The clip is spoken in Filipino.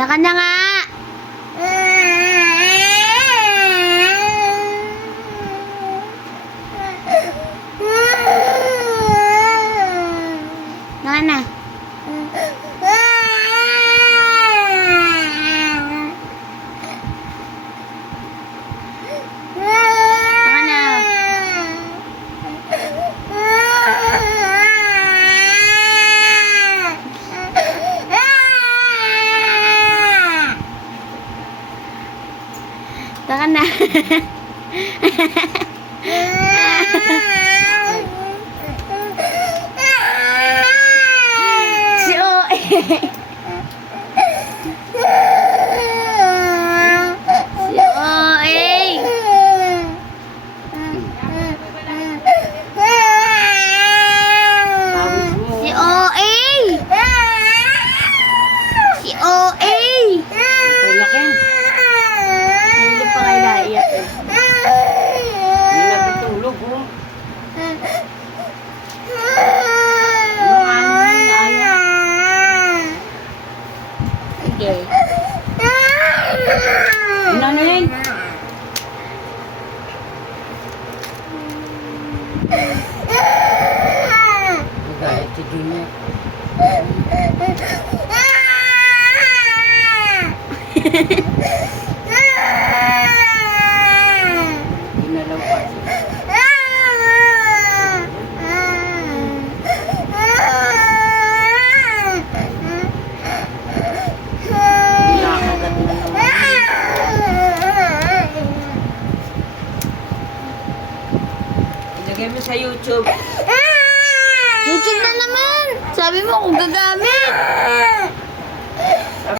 Taka na nga. Taka na. Taka na. Taka na. Si Oe. Si Oe. Si Oe. Si Oe. Tulakin. Hindi pa kayo naiyak eh. Hindi natutulog, oh. Yung ano yung naya. Sige. Inanin. Magayat si Junior. Ginalaw pa siya. Nakagat na naman. Ilagay mo sa YouTube. YouTube na naman. Sabi mo kung gagamit.